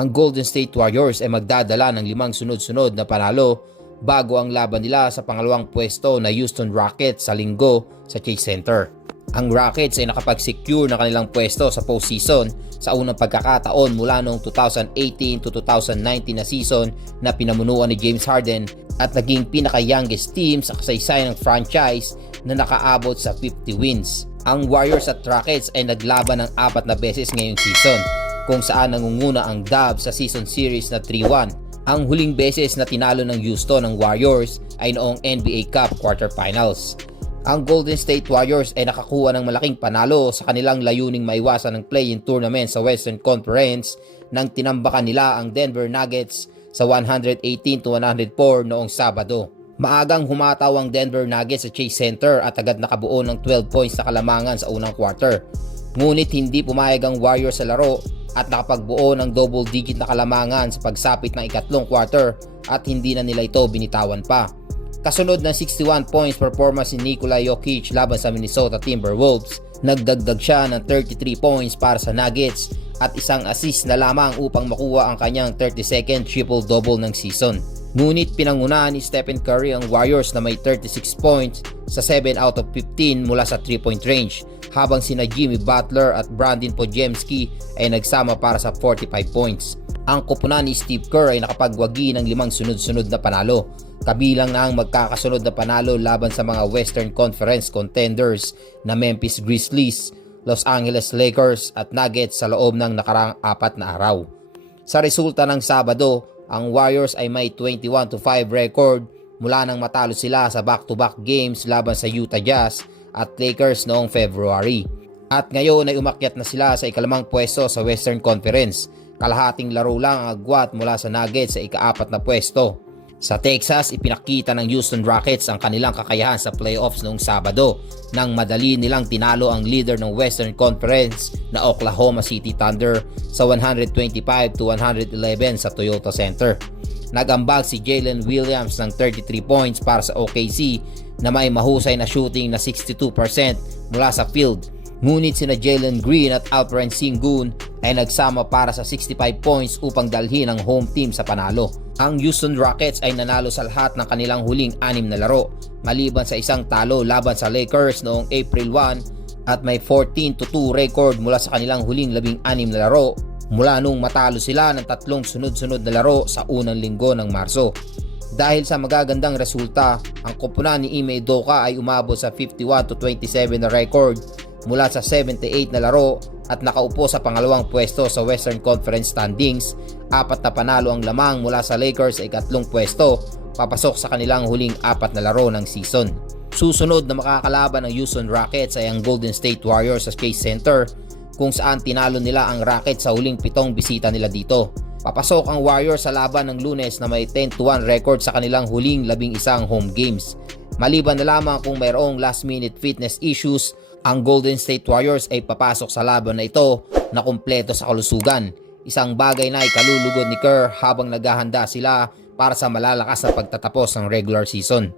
Ang Golden State Warriors ay magdadala ng 5 sunod-sunod na panalo bago ang laban nila sa pangalawang pwesto na Houston Rockets sa Linggo sa Chase Center. Ang Rockets ay nakapag-secure na kanilang pwesto sa postseason sa unang pagkakataon mula noong 2018 to 2019 na season na pinamunuan ni James Harden at naging pinaka-youngest team sa kasaysayan ng franchise na nakaabot sa 50 wins. Ang Warriors at Rockets ay naglaban ng 4 na beses ngayong season kung saan nangunguna ang Dubs sa season series na 3-1. Ang huling beses na tinalo ng Houston ng Warriors ay noong NBA Cup quarterfinals. Ang Golden State Warriors ay nakakuha ng malaking panalo sa kanilang layuning maiwasan ng play-in tournament sa Western Conference nang tinambakan nila ang Denver Nuggets sa 118-104 noong Sabado. Maagang humataw ang Denver Nuggets sa Chase Center at agad nakabuo ng 12 points na kalamangan sa unang quarter. Ngunit hindi pumayag ang Warriors sa laro at nakapagbuo ng double-digit na kalamangan sa pagsapit ng ikatlong quarter at hindi na nila ito binitawan pa. Kasunod ng 61 points performance ni Nikola Jokic laban sa Minnesota Timberwolves, nagdagdag siya ng 33 points para sa Nuggets at isang assist na lamang upang makuha ang kanyang 32nd triple-double ng season. Ngunit pinangunahan ni Stephen Curry ang Warriors na may 36 points sa 7 out of 15 mula sa 3-point range, habang sina Jimmy Butler at Brandon Podziemski ay nagsama para sa 45 points. Ang koponan ni Steve Kerr ay nakapagwagi ng 5 sunod-sunod na panalo, kabilang na ang magkakasunod na panalo laban sa mga Western Conference contenders na Memphis Grizzlies, Los Angeles Lakers at Nuggets sa loob ng nakaraang 4 na araw. Sa resulta ng Sabado, ang Warriors ay may 21-5 record mula nang matalo sila sa back-to-back games laban sa Utah Jazz at Lakers noong February. At ngayon ay umakyat na sila sa ikalimang pwesto sa Western Conference. Kalahating laro lang ang agwat mula sa Nuggets sa ika-4 na pwesto. Sa Texas, ipinakita ng Houston Rockets ang kanilang kakayahan sa playoffs noong Sabado nang madali nilang tinalo ang leader ng Western Conference na Oklahoma City Thunder sa 125-111 sa Toyota Center. Nagambag si Jalen Williams ng 33 points para sa OKC na may mahusay na shooting na 62% mula sa field. Ngunit sina Jalen Green at Alperen Sengun ay nagsama para sa 65 points upang dalhin ang home team sa panalo. Ang Houston Rockets ay nanalo sa lahat ng kanilang huling 6 na laro, maliban sa isang talo laban sa Lakers noong April 1 at may 14-2 record mula sa kanilang huling 16 na laro mula nung matalo sila ng 3 sunod-sunod na laro sa unang linggo ng Marso. Dahil sa magagandang resulta, ang koponan ni Ime Udoka ay umabot sa 51-27 na record mula sa 78 na laro at nakaupo sa pangalawang pwesto sa Western Conference standings. 4 na panalo ang lamang mula sa Lakers sa ikatlong pwesto, papasok sa kanilang huling 4 na laro ng season. Susunod na makakalaban ng Houston Rockets ay ang Golden State Warriors sa Chase Center, kung saan tinalo nila ang Rockets sa huling 7 bisita nila dito. Papasok ang Warriors sa laban ng Lunes na may 10-1 record sa kanilang huling 11 home games. Maliban na lamang kung mayroong last-minute fitness issues, ang Golden State Warriors ay papasok sa laban na ito na kumpleto sa kalusugan. Isang bagay na ikalulugod ni Kerr habang naghahanda sila para sa malalakas na pagtatapos ng regular season.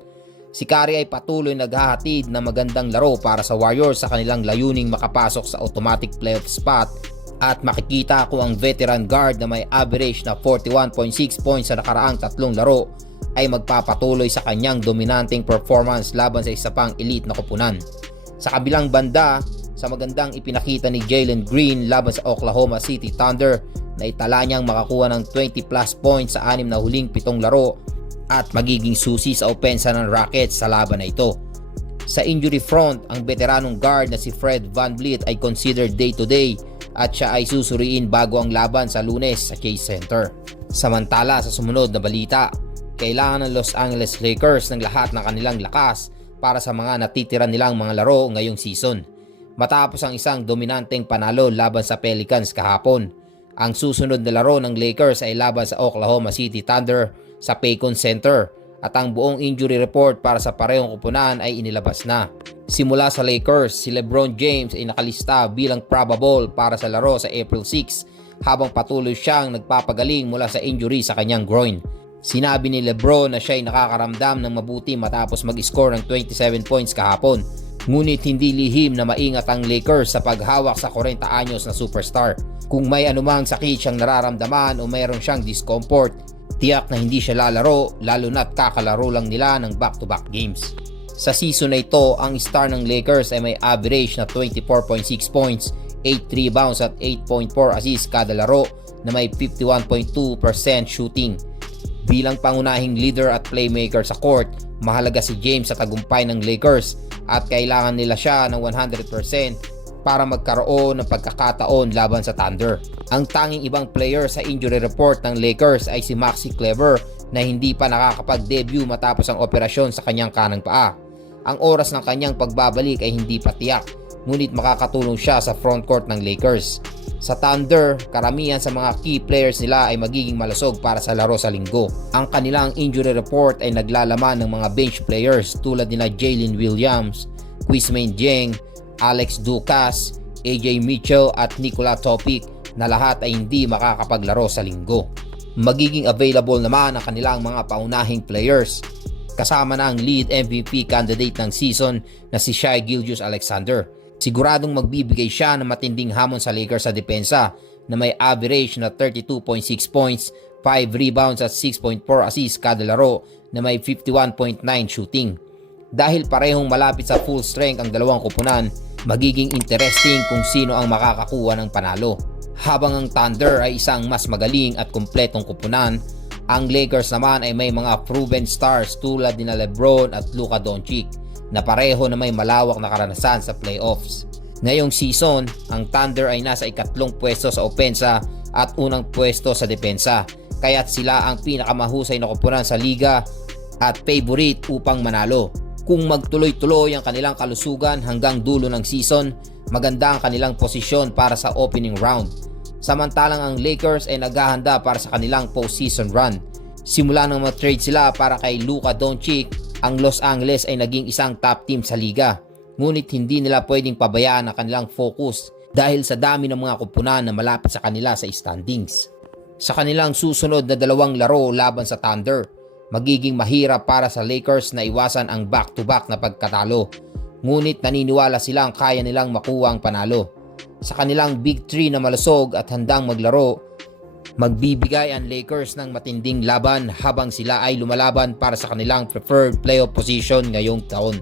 Si Curry ay patuloy naghahatid ng magandang laro para sa Warriors sa kanilang layuning makapasok sa automatic playoff spot, at makikita kung ang veteran guard na may average na 41.6 points sa nakaraang 3 laro ay magpapatuloy sa kanyang dominanteng performance laban sa isa pang elite na koponan. Sa kabilang banda, sa magandang ipinakita ni Jalen Green laban sa Oklahoma City Thunder na itala niyang makakuha ng 20 plus points sa 6 na huling 7 laro at magiging susi sa opensa ng Rockets sa laban na ito. Sa injury front, ang veteranong guard na si Fred VanVleet ay considered day-to-day at siya ay susuriin bago ang laban sa Lunes sa Chase Center. Samantala, sa sumunod na balita, kailangan ng Los Angeles Lakers ng lahat ng kanilang lakas para sa mga natitira nilang mga laro ngayong season. Matapos ang isang dominanteng panalo laban sa Pelicans kahapon, ang susunod na laro ng Lakers ay laban sa Oklahoma City Thunder sa Paycon Center at ang buong injury report para sa parehong koponan ay inilabas na. Simula sa Lakers, si LeBron James ay nakalista bilang probable para sa laro sa April 6 habang patuloy siyang nagpapagaling mula sa injury sa kanyang groin. Sinabi ni LeBron na siya ay nakakaramdam ng mabuti matapos mag-score ng 27 points kahapon. Ngunit hindi lihim na maingat ang Lakers sa paghawak sa 40 anyos na superstar. Kung may anumang sakit siyang nararamdaman o mayroon siyang discomfort, tiyak na hindi siya lalaro, lalo na't kakalaro lang nila ng back-to-back games. Sa season na ito, ang star ng Lakers ay may average na 24.6 points, 8 rebounds at 8.4 assists kada laro na may 51.2% shooting. Bilang pangunahing leader at playmaker sa court, mahalaga si James sa tagumpay ng Lakers at kailangan nila siya ng 100% para magkaroon ng pagkakataon laban sa Thunder. Ang tanging ibang player sa injury report ng Lakers ay si Maxi Kleber na hindi pa nakakapag-debut matapos ang operasyon sa kanyang kanang paa. Ang oras ng kanyang pagbabalik ay hindi pa tiyak, ngunit makakatulong siya sa frontcourt ng Lakers. Sa Thunder, karamihan sa mga key players nila ay magiging malusog para sa laro sa linggo. Ang kanilang injury report ay naglalaman ng mga bench players tulad nila Jalen Williams, Quismain Dieng, Alex Ducas, AJ Mitchell at Nikola Topic na lahat ay hindi makakapaglaro sa linggo. Magiging available naman ang kanilang mga paunahing players, kasama na ang lead MVP candidate ng season na si Shai Gilgeous-Alexander. Siguradong magbibigay siya ng matinding hamon sa Lakers sa depensa na may average na 32.6 points, 5 rebounds at 6.4 assists kada laro na may 51.9 shooting. Dahil parehong malapit sa full strength ang dalawang kupunan, magiging interesting kung sino ang makakakuha ng panalo. Habang ang Thunder ay isang mas magaling at kumpletong kupunan, ang Lakers naman ay may mga proven stars tulad ni LeBron at Luka Doncic na pareho na may malawak na karanasan sa playoffs. Ngayong season, ang Thunder ay nasa ikatlong pwesto sa opensa at unang pwesto sa depensa, kaya't sila ang pinakamahusay na kupunan sa liga at favorite upang manalo. Kung magtuloy-tuloy ang kanilang kalusugan hanggang dulo ng season, maganda ang kanilang posisyon para sa opening round. Samantalang ang Lakers ay naghahanda para sa kanilang postseason run. Simula nang ma-trade sila para kay Luka Doncic, ang Los Angeles ay naging isang top team sa liga. Ngunit hindi nila pwedeng pabayaan ang kanilang focus dahil sa dami ng mga kupunan na malapit sa kanila sa standings. Sa kanilang susunod na dalawang laro laban sa Thunder, magiging mahirap para sa Lakers na iwasan ang back-to-back na pagkatalo. Ngunit naniniwala silang kaya nilang makuha ang panalo. Sa kanilang Big 3 na malusog at handang maglaro, magbibigay ang Lakers ng matinding laban habang sila ay lumalaban para sa kanilang preferred playoff position ngayong taon.